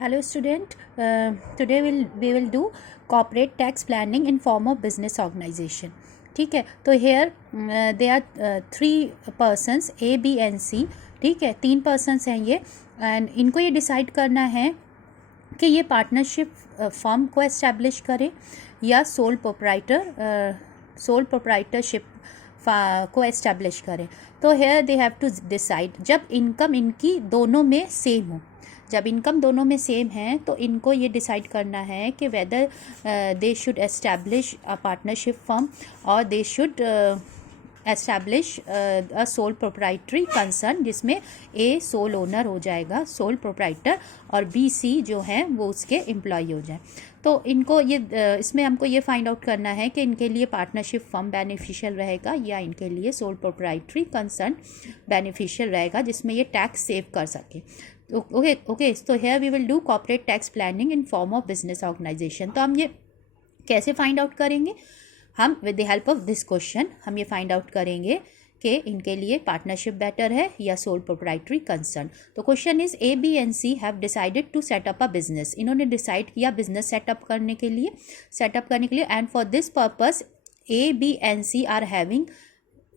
Hello student, today we will do corporate tax planning in form of business organization. ठीक है, तो here there are three persons A, B and C. ठीक है, 3 persons हैं ये and इनको ये decide करना है कि ये पार्टनरशिप फर्म को एस्टैब्लिश करें या सोल प्रोप्राइटरशिप को एस्टैब्लिश करें. तो here they have to decide जब इनकम इनकी दोनों में सेम हो. जब इनकम दोनों में सेम है तो इनको ये डिसाइड करना है कि whether they should establish a partnership firm और they should establish a sole proprietary concern, जिसमें ए सोल ओनर हो जाएगा, सोल प्रोप्राइटर, और बी सी जो है वो उसके एम्प्लॉय हो जाए. तो इनको ये इसमें हमको ये फाइंड आउट करना है कि इनके लिए पार्टनरशिप फर्म बेनिफिशियल रहेगा या इनके लिए सोल प्रोप्राइटरी कंसर्न बेनिफिशियल रहेगा, जिसमें ये टैक्स सेव कर सके. ओके, तो here we will do corporate tax planning in form of business organization. तो हम ये कैसे फाइंड आउट करेंगे? हम with the help of this question हम ये फाइंड आउट करेंगे कि इनके लिए पार्टनरशिप बेटर है या सोल प्रोप्राइटरी कंसर्न. तो question is A, B and C have decided to set up a business. इन्होंने डिसाइड किया बिजनेस सेटअप करने के लिए and for this purpose A, B and C are having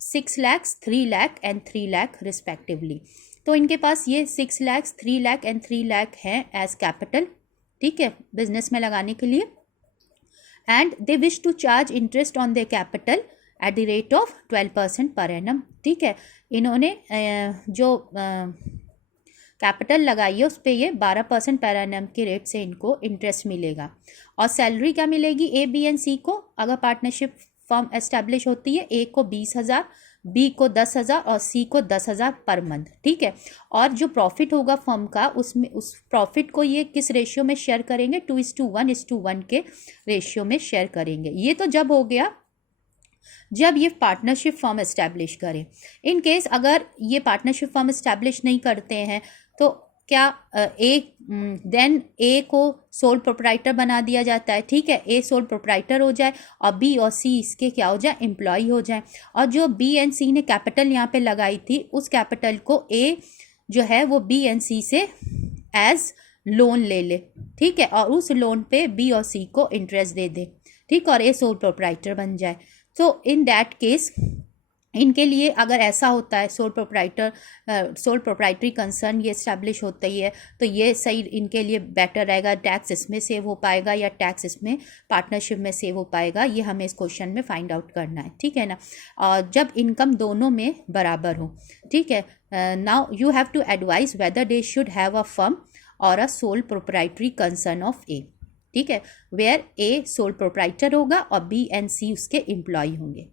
6 lakh, 3 lakh and 3 lakh respectively. तो इनके पास ये 6 लाख, 3 लाख एंड 3 लाख हैं एज कैपिटल, ठीक है, बिजनेस में लगाने के लिए. And they wish to charge interest on the capital at the rate of 12% per annum. ठीक है, इन्होंने जो कैपिटल लगाई है उस पर ये 12% पर एनम के रेट से इनको इंटरेस्ट मिलेगा. और सैलरी क्या मिलेगी ए, बी एंड सी को? अगर पार्टनरशिप फर्म एस्टैब्लिश होती है, ए को 20,000, बी को 10,000 और सी को 10,000 पर मंथ. ठीक है, और जो प्रॉफिट होगा फर्म का उसमें उस प्रॉफिट को ये किस रेशियो में शेयर करेंगे? 2:1 के रेशियो में शेयर करेंगे. ये तो जब हो गया जब ये पार्टनरशिप फर्म एस्टैब्लिश करें. इन केस अगर ये पार्टनरशिप फर्म एस्टैब्लिश नहीं करते हैं तो क्या देन ए को सोल प्रोप्राइटर बना दिया जाता है. ठीक है, ए सोल प्रोप्राइटर हो जाए और बी और सी इसके क्या हो जाए? एम्प्लॉय हो जाए. और जो बी एंड सी ने कैपिटल यहाँ पे लगाई थी उस कैपिटल को ए जो है वो बी एंड सी से एज लोन ले ले. ठीक है, और उस लोन पे बी और सी को इंटरेस्ट दे दे. ठीक, और ए सोल प्रोप्राइटर बन जाए. तो इन दैट केस इनके लिए अगर ऐसा होता है सोल प्रोप्राइटरी कंसर्न ये इस्टेब्लिश होता ही है तो ये सही इनके लिए बेटर रहेगा. टैक्स इसमें सेव हो पाएगा या टैक्स इसमें पार्टनरशिप में सेव हो पाएगा, ये हमें इस क्वेश्चन में फाइंड आउट करना है. ठीक है ना, और जब इनकम दोनों में बराबर हो. ठीक है, now you have to advise whether they should have a firm और a sole proprietary concern of A. ठीक है, वेयर ए सोल प्रोप्राइटर होगा और बी एंड सी उसके एम्प्लॉय होंगे.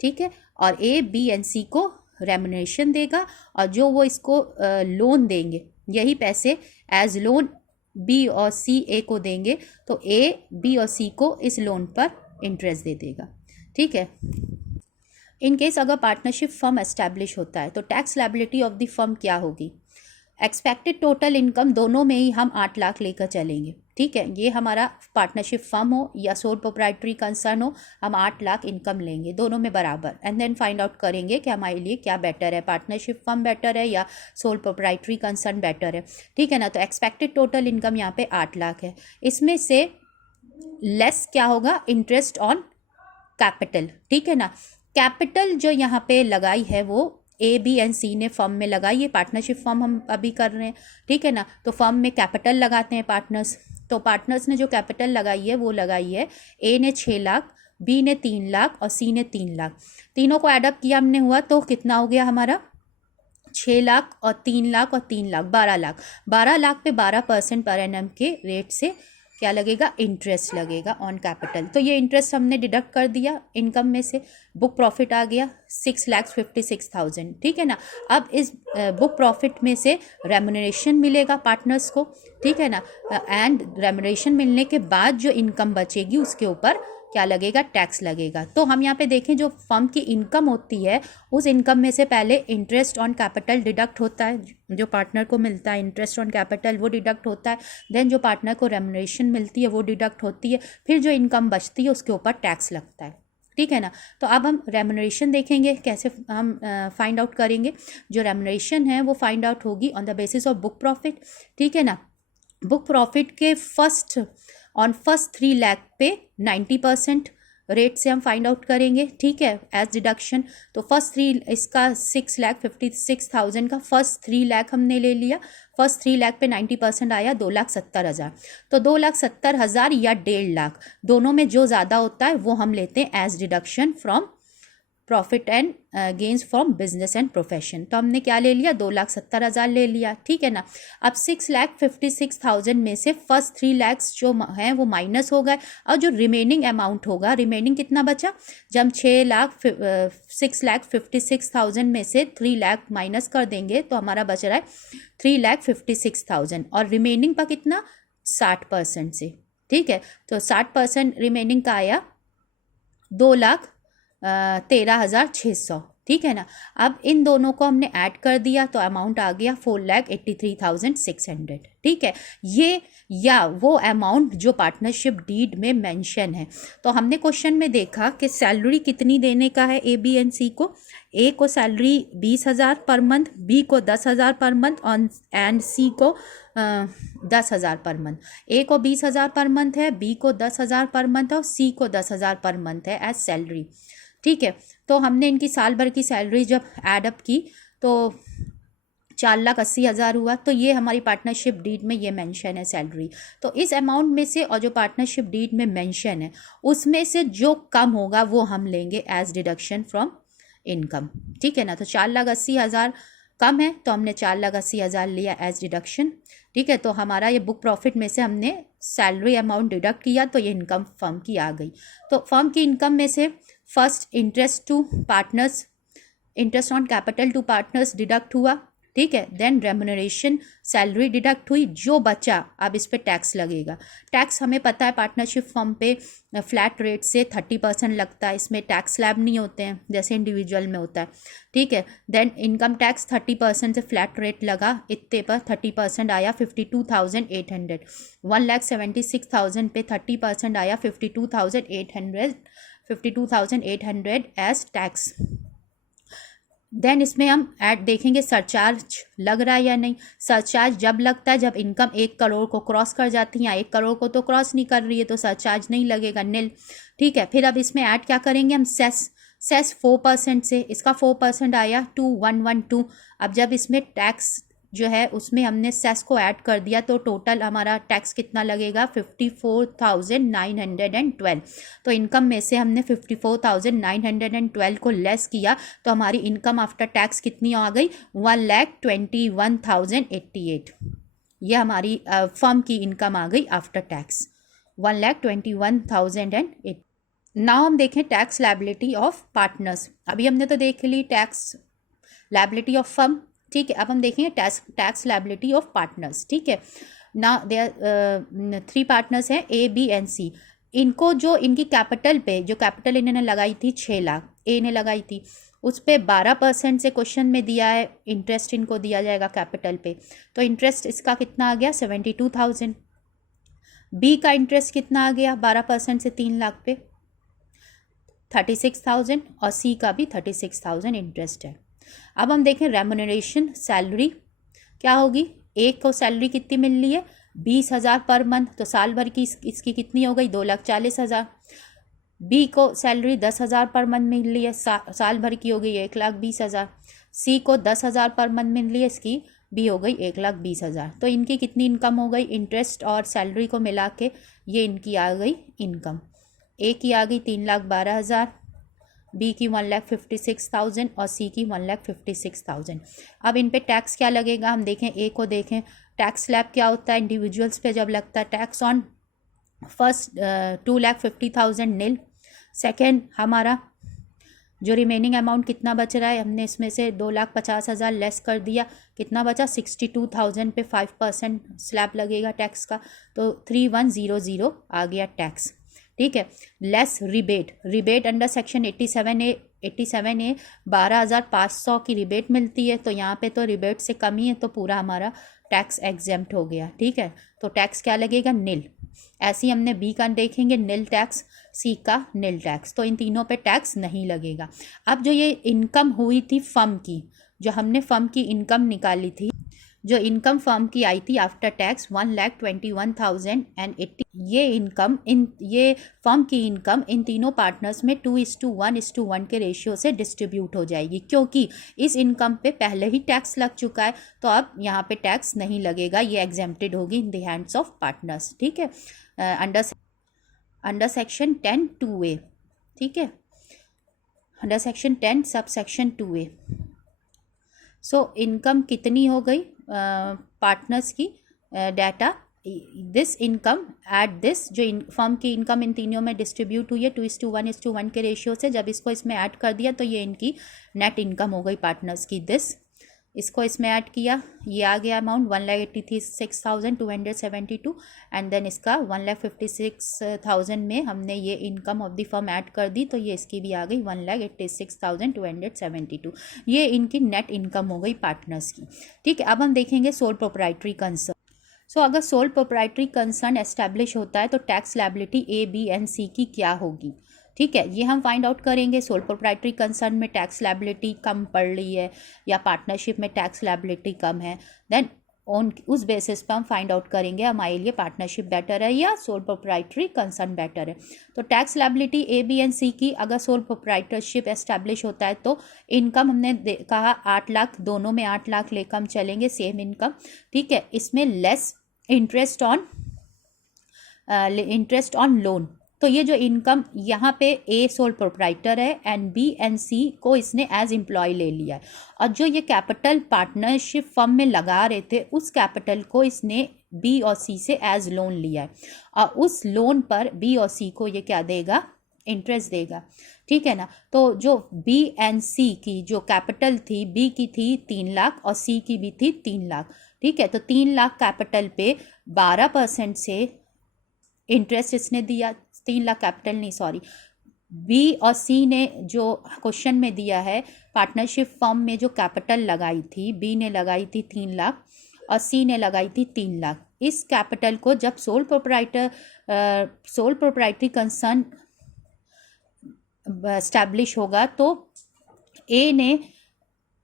ठीक है, और ए, बी एंड सी को रेम्युनरेशन देगा और जो वो इसको लोन देंगे यही पैसे एज लोन बी और सी ए को देंगे. तो ए, बी और सी को इस लोन पर इंटरेस्ट दे देगा. ठीक है, इन केस अगर पार्टनरशिप फर्म एस्टैब्लिश होता है तो tax liability of the firm क्या होगी? एक्सपेक्टेड टोटल इनकम दोनों में ही हम 8 लाख लेकर चलेंगे. ठीक है, ये हमारा पार्टनरशिप फर्म हो या सोल प्रोप्राइटरी कंसर्न हो, हम 8 लाख इनकम लेंगे दोनों में बराबर. एंड देन फाइंड आउट करेंगे कि हमारे लिए क्या बेटर है, पार्टनरशिप फर्म बेटर है या सोल प्रोप्राइटरी कंसर्न बेटर है. ठीक है ना, तो एक्सपेक्टेड टोटल इनकम यहाँ पे 8 लाख है. इसमें से लेस क्या होगा? Interest on capital. ठीक है ना, कैपिटल जो यहाँ पे लगाई है वो ए, बी एंड सी ने फर्म में लगाई है. पार्टनरशिप फर्म हम अभी कर रहे हैं. ठीक है ना, तो फर्म में कैपिटल लगाते हैं पार्टनर्स. तो पार्टनर्स ने जो कैपिटल लगाई है वो लगाई है ए ने 6 लाख, बी ने 3 लाख और सी ने 3 लाख. तीनों को एडअप किया हमने हुआ तो कितना हो गया हमारा? 6 लाख और 3 लाख और 3 लाख 12 लाख. 12 लाख पे 12% पर एनम के रेट से क्या लगेगा? इंटरेस्ट लगेगा ऑन कैपिटल. तो ये इंटरेस्ट हमने डिडक्ट कर दिया इनकम में से. बुक प्रॉफिट आ गया 6,56,000. ठीक है ना, अब इस बुक प्रॉफिट में से रेम्युनरेशन मिलेगा पार्टनर्स को. ठीक है ना, एंड रेम्युनरेशन मिलने के बाद जो इनकम बचेगी उसके ऊपर क्या लगेगा? टैक्स लगेगा. तो हम यहाँ पे देखें जो फर्म की इनकम होती है उस इनकम में से पहले इंटरेस्ट ऑन कैपिटल डिडक्ट होता है, जो पार्टनर को मिलता है इंटरेस्ट ऑन कैपिटल वो डिडक्ट होता है. देन जो पार्टनर को रेम्युनरेशन मिलती है वो डिडक्ट होती है. फिर जो इनकम बचती है उसके ऊपर टैक्स लगता है. ठीक है ना, तो अब हम रेम्युनरेशन देखेंगे कैसे हम फाइंड आउट करेंगे. जो रेम्युनरेशन है वो फाइंड आउट होगी on the basis of book profit. ठीक है ना, बुक प्रॉफिट के फर्स्ट 3 लाख पे 90% रेट से हम फाइंड आउट करेंगे, ठीक है, एज डिडक्शन। तो फर्स्ट 3 इसका 6,56,000 का फर्स्ट 3 लाख हमने ले लिया। फर्स्ट 3 लाख पे 90% आया 2,70,000। तो 2,70,000 या 1,50,000 दोनों में जो ज़्यादा होता है वो हम लेते हैं as deduction from profit and gains from business and profession. तो हमने क्या ले लिया, 2,70,000 ले लिया, ठीक है ना। अब 6,56,000 में से फर्स्ट 3 लाख जो हैं वो माइनस हो गए, और जो रिमेनिंग अमाउंट होगा, रिमेनिंग कितना बचा, जब हम 6,56,000 में से 3 लाख माइनस कर देंगे तो हमारा बच रहा है 3,56,000, और रिमेनिंग का कितना, 60% से, ठीक है। तो 60% रिमेनिंग का आया 2,13,600, ठीक है ना। अब इन दोनों को हमने ऐड कर दिया तो अमाउंट आ गया 4,83,600, ठीक है। ये या वो अमाउंट जो पार्टनरशिप डीड में मेंशन है। तो हमने क्वेश्चन में देखा कि सैलरी कितनी देने का है ए, बी एंड सी को। ए को सैलरी 20,000 पर मंथ, बी को 10,000 पर मंथ एंड सी को 10,000 पर मंथ। ए को 20,000 पर मंथ है, बी को 10,000 पर मंथ और सी को 10,000 पर मंथ है एज सैलरी, ठीक है। तो हमने इनकी साल भर की सैलरी जब एडअप की तो 4,80,000 हुआ। तो ये हमारी पार्टनरशिप डीड में ये मेंशन है सैलरी। तो इस अमाउंट में से और जो पार्टनरशिप डीड में मेंशन है उसमें से जो कम होगा वो हम लेंगे एज डिडक्शन फ्रॉम इनकम, ठीक है ना। तो 4,80,000 कम है तो हमने 4,80,000 लिया एज डिडक्शन, ठीक है। तो हमारा ये बुक प्रॉफिट में से हमने सैलरी अमाउंट डिडक्ट किया तो ये इनकम फर्म की आ गई। तो फर्म की इनकम में से first interest to partners, interest on capital to partners deduct हुआ, ठीक है। देन रेम्युनरेशन सैलरी डिडक्ट हुई, जो बचा अब इस पे टैक्स लगेगा। टैक्स हमें पता है पार्टनरशिप फर्म पे फ्लैट रेट से 30% लगता है, इसमें टैक्स स्लैब नहीं होते हैं जैसे इंडिविजुअल में होता है, ठीक है। देन इनकम टैक्स 30% से फ्लैट रेट लगा, इतने पर 30% आया 52,800। 1,76,000 पे 30% आया 52,800 एज टैक्स। देन इसमें हम ऐड देखेंगे सरचार्ज लग रहा है या नहीं। सरचार्ज जब लगता है जब इनकम 1 करोड़ को क्रॉस कर जाती है, 1 करोड़ को तो क्रॉस नहीं कर रही है तो सरचार्ज नहीं लगेगा, नील, ठीक है। फिर अब इसमें ऐड क्या करेंगे हम, सेस 4% से, इसका 4% आया 2,112। अब जब इसमें टैक्स जो है उसमें हमने सेस को ऐड कर दिया तो टोटल हमारा टैक्स कितना लगेगा, 54,912। तो इनकम में से हमने 54,912 को लेस किया तो हमारी इनकम आफ्टर टैक्स कितनी आ गई, 1,21,088। ये हमारी फर्म की इनकम आ गई आफ्टर टैक्स 1,21,008। नाउ हम देखें टैक्स लायबिलिटी ऑफ पार्टनर्स। अभी हमने तो देख ली टैक्स लायबिलिटी ऑफ फर्म, ठीक है। अब हम देखेंगे टैक्स लायबिलिटी ऑफ पार्टनर्स, ठीक है ना। देयर 3 पार्टनर्स हैं ए, बी एंड सी। इनको जो इनकी कैपिटल पे जो कैपिटल इन्होंने लगाई थी 6 लाख, ए ने लगाई थी, उस पर 12% से क्वेश्चन में दिया है इंटरेस्ट इनको दिया जाएगा कैपिटल पे। तो इंटरेस्ट इसका कितना आ गया, 72,000। बी का इंटरेस्ट कितना आ गया 12% से 3 लाख पे 36,000, और सी का भी 36,000 इंटरेस्ट है। अब हम देखें रेम्युनरेशन सैलरी क्या होगी। एक को सैलरी कितनी मिल रही है, 20,000 पर मंथ, तो साल भर की इसकी कितनी हो गई, 2,40,000। बी को सैलरी 10,000 पर मंथ मिल रही है, साल भर की हो गई 1,20,000। सी को 10,000 पर मंथ मिल रही है, इसकी भी हो गई 1,20,000। तो इनकी कितनी इनकम हो गई, इंटरेस्ट और सैलरी को मिला के ये इनकी आ गई इनकम। ए की आ गई 3,12,000, बी की 1,56,000 और सी की 1,56,000। अब इन पे टैक्स क्या लगेगा हम देखें, ए को देखें। टैक्स स्लैब क्या होता है इंडिविजुअल्स पे जब लगता है, tax on first 2,50,000 nil. Second हमारा जो रिमेनिंग अमाउंट कितना बच रहा है, हमने इसमें से 2,50,000 लेस कर दिया, कितना बचा 62,000 पे 5% स्लैब लगेगा टैक्स का, तो 3,100 आ गया टैक्स, ठीक है। Less rebate under section 87A 12,500 की रिबेट मिलती है, तो यहाँ पे तो रिबेट से कम ही है तो पूरा हमारा टैक्स एग्जेम्प्ट हो गया, ठीक है। तो टैक्स क्या लगेगा, नील। ऐसे ही हमने बी का देखेंगे नील टैक्स, सी का नील टैक्स, तो इन तीनों पे टैक्स नहीं लगेगा। अब जो ये इनकम हुई थी फर्म की, जो हमने फर्म की इनकम निकाली थी, जो इनकम फर्म की आई थी आफ्टर टैक्स 1,21,080, ये फर्म की इनकम इन तीनों पार्टनर्स में 2:1:1 के रेशियो से डिस्ट्रीब्यूट हो जाएगी, क्योंकि इस इनकम पे पहले ही टैक्स लग चुका है, तो अब यहाँ पे टैक्स नहीं लगेगा, ये एग्जेम्प्टेड होगी in the hands of partners. ठीक है, अंडर सेक्शन 10 2A। ठीक है, under section 10 sub section 2A। So income कितनी हो गई पार्टनर्स की, data this income at this, जो फर्म की इनकम इन तीनों में डिस्ट्रीब्यूट हुई है 2:1:1 के रेशियो से, जब इसको इसमें ऐड कर दिया तो ये इनकी नेट इनकम हो गई पार्टनर्स की। दिस इसको इसमें ऐड किया, ये आ गया अमाउंट 1,86,272 एंड देन इसका 1,56,000 में हमने ये income of the firm add कर दी, तो ये इसकी भी आ गई 1,86,272। ये इनकी नेट इनकम हो गई पार्टनर्स की। ठीक है, अब हम देखेंगे सोल प्रोप्राइटरी कंसर्न। सो अगर सोल प्रोप्राइटरी कंसर्न एस्टैब्लिश होता है तो tax liability A, B and C की क्या होगी। ठीक है, ये हम फाइंड आउट करेंगे। सोल प्रोप्राइटरी कंसर्न में टैक्स लायबिलिटी कम पड़ रही है या पार्टनरशिप में टैक्स लायबिलिटी कम है, देन ऑन उस बेसिस पर हम फाइंड आउट करेंगे हमारे लिए पार्टनरशिप बेटर है या सोल प्रोप्राइटरी कंसर्न बेटर है। तो tax liability A, B and C की अगर सोल प्रोप्राइटरशिप एस्टैब्लिश होता है तो इनकम हमने कहा 8 लाख, दोनों में 8 लाख लेकर हम चलेंगे, सेम इनकम। ठीक है, इसमें लेस इंटरेस्ट ऑन लोन। तो ये जो इनकम यहाँ पे A सोल प्रोप्राइटर है एंड B एंड C को इसने एज एम्प्लॉय ले लिया है, और जो ये कैपिटल पार्टनरशिप फर्म में लगा रहे थे उस कैपिटल को इसने B और C से एज लोन लिया है, और उस लोन पर B और C को ये क्या देगा, इंटरेस्ट देगा। ठीक है ना, तो जो B एंड C की जो कैपिटल थी, B की थी 3 लाख और C की भी थी 3 लाख। ठीक है, तो 3 लाख कैपिटल पे 12% से इंटरेस्ट इसने दिया, 3 लाख कैपिटल नहीं सॉरी, B और C ने जो क्वेश्चन में दिया है पार्टनरशिप फर्म में जो कैपिटल लगाई थी, B ने लगाई थी 3 लाख और C ने लगाई थी 3 लाख। इस कैपिटल को जब सोल प्रोप्राइटरी कंसर्न एस्टैब्लिश होगा तो A ने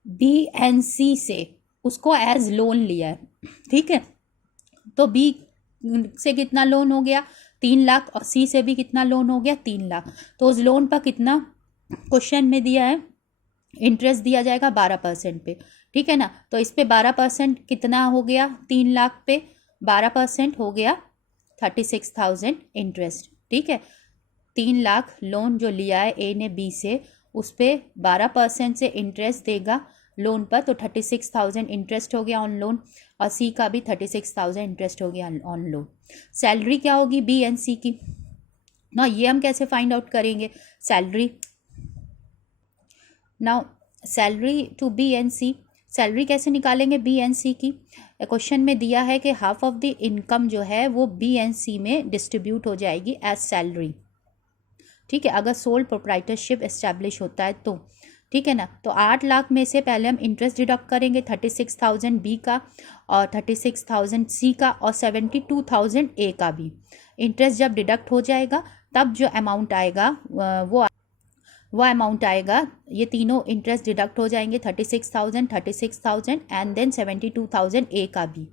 B एंड C से उसको एज लोन लिया है। ठीक है, तो B से कितना लोन हो गया 3 लाख और C से भी कितना लोन हो गया 3 लाख। तो उस लोन पर कितना क्वेश्चन में दिया है, इंटरेस्ट दिया जाएगा 12% पे। ठीक है ना, तो इस पे 12% कितना हो गया, 3 लाख पे 12% हो गया 36,000 इंटरेस्ट। ठीक है, 3 लाख लोन जो लिया है A ने B से, उस पर 12% से इंटरेस्ट देगा लोन पर, तो 36,000 इंटरेस्ट हो गया ऑन लोन, और C का भी 36,000 इंटरेस्ट हो गया ऑन लोन। सैलरी क्या होगी B एंड C की ना, ये हम कैसे फाइंड आउट करेंगे salary. Now salary to B and C, salary कैसे निकालेंगे B एंड C की। क्वेश्चन में दिया है कि हाफ ऑफ द इनकम जो है वो B एंड C में डिस्ट्रीब्यूट हो जाएगी एज सैलरी। ठीक है, अगर सोल प्रोप्राइटरशिप एस्टैब्लिश होता है तो। ठीक है ना, तो 8 लाख में से पहले हम इंटरेस्ट डिडक्ट करेंगे 36,000 B का और 36,000 C का और 72,000 A का भी। इंटरेस्ट जब डिडक्ट हो जाएगा तब जो अमाउंट आएगा वो अमाउंट आएगा, ये तीनों इंटरेस्ट डिडक्ट हो जाएंगे 36,000 एंड देन 72,000 A का भी।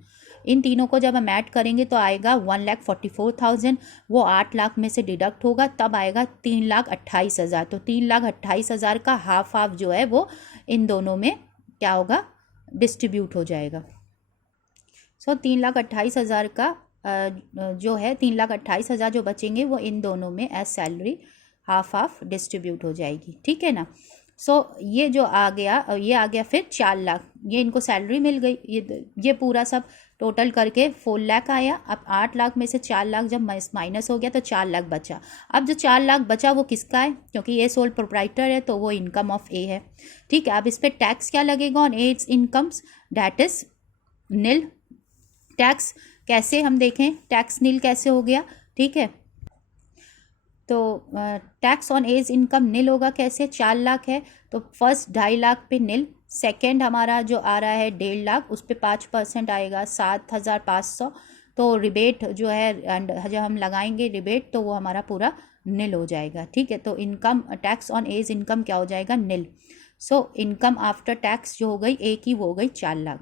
इन तीनों को जब हम ऐड करेंगे तो आएगा 1,44,000, वो 8 लाख में से डिडक्ट होगा तब आएगा 3,28,000। तो 3,28,000 का हाफ जो है वो इन दोनों में क्या होगा, डिस्ट्रीब्यूट हो जाएगा। सो 3,28,000 का जो है 3,28,000 जो बचेंगे वो इन दोनों में एज सैलरी हाफ डिस्ट्रीब्यूट हो जाएगी। ठीक है ना, सो ये जो आ गया, ये आ गया फिर 4 लाख, ये इनको सैलरी मिल गई, ये पूरा सब टोटल करके 4 लाख आया। अब 8 लाख में से 4 लाख जब माइनस हो गया तो 4 लाख बचा। अब जो 4 लाख बचा वो किसका है, क्योंकि ये सोल प्रोप्राइटर है तो वो इनकम ऑफ A है। ठीक है, अब इस पर टैक्स क्या लगेगा on A's incomes, that is nil tax. कैसे हम देखें टैक्स नील कैसे हो गया। ठीक है, तो टैक्स ऑन A's इनकम नील होगा कैसे, 4 लाख है तो फर्स्ट 2.5 लाख पे नील, सेकेंड हमारा जो आ रहा है 1.5 लाख उस पर 5% आएगा 7,500, तो रिबेट जो है जब हम लगाएंगे रिबेट तो वो हमारा पूरा नील हो जाएगा। ठीक है, तो income tax on A's income क्या हो जाएगा, नील। सो इनकम आफ्टर टैक्स जो हो गई A की वो हो गई 4 लाख।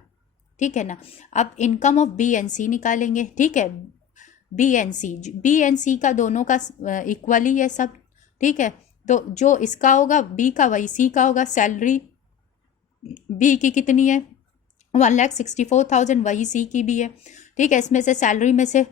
ठीक है ना। अब इनकम ऑफ बी एंड सी निकालेंगे, ठीक है। बी एंड सी का दोनों का इक्वली है सब, ठीक है। तो जो इसका होगा बी का वही सी का होगा। सैलरी बी की कितनी है 1,64,000, वही सी की भी है, ठीक है। इसमें से सैलरी में से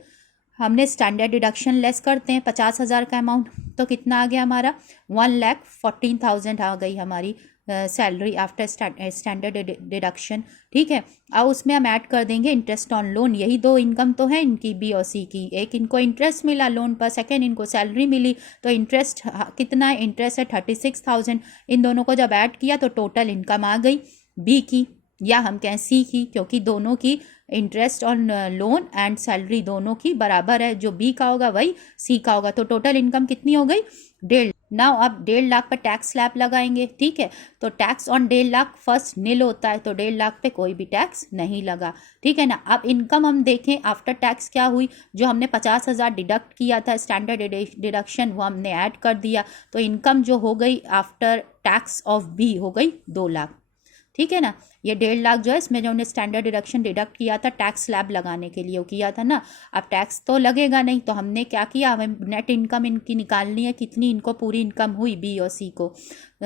हमने स्टैंडर्ड डिडक्शन लेस करते हैं 50,000 का अमाउंट, तो कितना आ गया हमारा 1,14,000 आ गई हमारी सैलरी आफ्टर स्टैंडर्ड डिडक्शन, ठीक है। अब उसमें हम ऐड कर देंगे इंटरेस्ट ऑन लोन। यही दो इनकम तो है इनकी बी और सी की, एक इनको इंटरेस्ट मिला लोन पर, सेकेंड इनको सैलरी मिली। तो इंटरेस्ट कितना है, इंटरेस्ट है 36,000। इन दोनों को जब ऐड किया तो टोटल इनकम आ गई बी की, या हम कहें सी की, क्योंकि दोनों की interest on loan and salary दोनों की बराबर है। जो बी का होगा वही सी का होगा। तो टोटल इनकम कितनी हो गई 1.5 नाउ अब 1.5 लाख पर टैक्स स्लैब लगाएंगे, ठीक है। तो टैक्स ऑन 1.5 लाख फर्स्ट नील होता है, तो 1.5 लाख पे कोई भी टैक्स नहीं लगा, ठीक है ना। अब इनकम हम देखें आफ्टर टैक्स क्या हुई। जो हमने 50,000 डिडक्ट किया था स्टैंडर्ड डिडक्शन, वो हमने ऐड कर दिया। तो इनकम जो हो गई आफ्टर टैक्स ऑफ बी हो गई 2 लाख, ठीक है ना। ये 1.5 लाख जो है इसमें जो हमने स्टैंडर्ड डिडक्शन डिडक्ट किया था टैक्स स्लैब लगाने के लिए वो किया था ना। अब टैक्स तो लगेगा नहीं, तो हमने क्या किया, हमें नेट इनकम इनकी निकालनी है, कितनी इनको पूरी इनकम हुई बी और सी को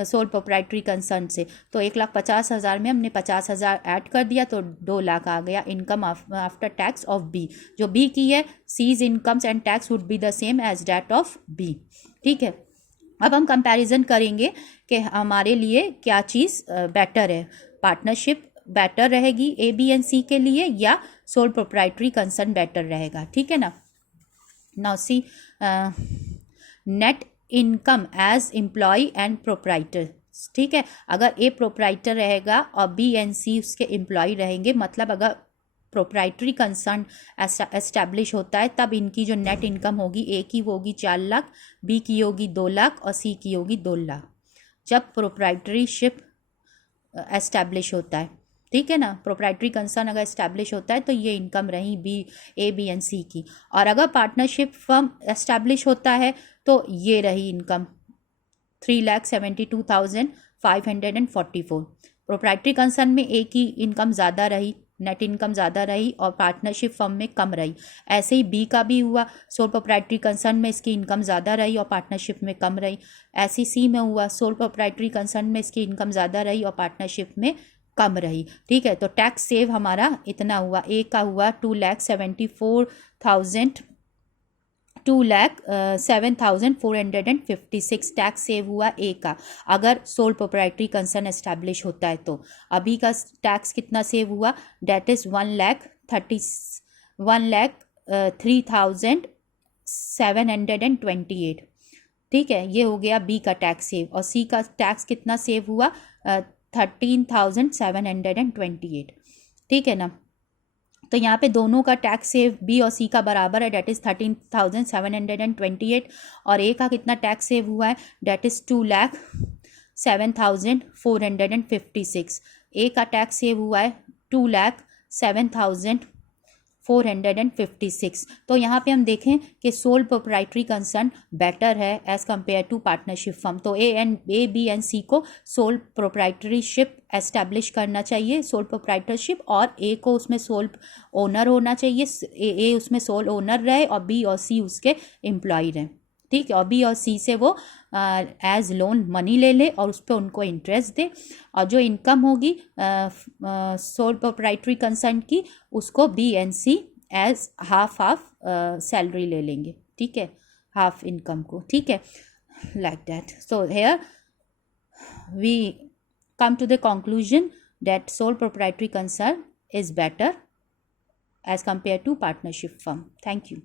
सोल प्रोप्राइटरी कंसर्न से। तो 1,50,000 में हमने 50,000 ऐड कर दिया, तो 2 लाख आ गया income after tax of B. जो बी की है C's incomes and tax would be the same as that of B, ठीक है। अब हम कंपैरिजन करेंगे कि हमारे लिए क्या चीज़ बेटर है। पार्टनरशिप बेटर रहेगी ए बी एंड सी के लिए, या सोल प्रोप्राइटरी कंसर्न बेटर रहेगा, ठीक है ना। Now C net income as employ and proprietor, ठीक है। अगर ए प्रोप्राइटर रहेगा और बी एंड सी उसके एम्प्लॉय रहेंगे, मतलब अगर प्रोप्राइटरी कंसर्न एस्टैब्लिश होता है तब इनकी जो नेट इनकम होगी ए की वो होगी 4 लाख, बी की होगी 2 लाख और सी की होगी 2 लाख, जब प्रोप्राइटरीशिप एस्टैब्लिश होता है, ठीक है ना। प्रोप्राइटरी कंसर्न अगर एस्टैब्लिश होता है तो ये इनकम रही ए बी एंड सी की। और अगर पार्टनरशिप फर्म एस्टैब्लिश होता है तो ये रही इनकम 3,72,544। प्रोप्राइटरी कंसर्न में ए की इनकम ज़्यादा रही, नेट इनकम ज़्यादा रही, और पार्टनरशिप फर्म में कम रही। ऐसे ही बी का भी हुआ, सोल प्रोप्राइटरी कंसर्न में इसकी इनकम ज़्यादा रही और पार्टनरशिप में कम रही। ऐसे सी में हुआ, सोल प्रोप्राइटरी कंसर्न में इसकी इनकम ज़्यादा रही और पार्टनरशिप में कम रही, ठीक है। तो टैक्स सेव हमारा इतना हुआ, ए का हुआ 2,07,456 टैक्स सेव हुआ ए का, अगर सोल प्रोप्राइटरी कंसर्न एस्टैब्लिश होता है तो। अभी का टैक्स कितना सेव हुआ, डेट इज़ 1,03,728, ठीक है। ये हो गया बी का टैक्स सेव। और सी का टैक्स कितना सेव हुआ 13,728, ठीक है ना। तो यहाँ पे दोनों का टैक्स सेव बी और सी का बराबर है, डेट इज़ 13,728, और ए का कितना टैक्स सेव हुआ है, डेट इज़ 2,07,456। ए का टैक्स सेव हुआ है 2,07,456। तो यहाँ पे हम देखें कि सोल प्रोप्राइटरी कंसर्न बेटर है as compare to partnership firm. तो ए बी एंड सी को सोल प्रोप्राइटरीशिप एस्टैब्लिश करना चाहिए, सोल प्रोप्राइटरशिप, और ए को उसमें सोल ओनर होना चाहिए, ए उसमें सोल ओनर रहे और बी और सी उसके एम्प्लॉय रहे, ठीक है। और बी और सी से वो एज लोन मनी ले ले और उस पर उनको इंटरेस्ट दे, और जो इनकम होगी सोल प्रोप्राइटरी कंसर्न की उसको B and C as half salary ले लेंगे, ठीक है, हाफ इनकम को, ठीक है, like that. So here we come to the conclusion that sole proprietary concern is better as compared to partnership firm. Thank you.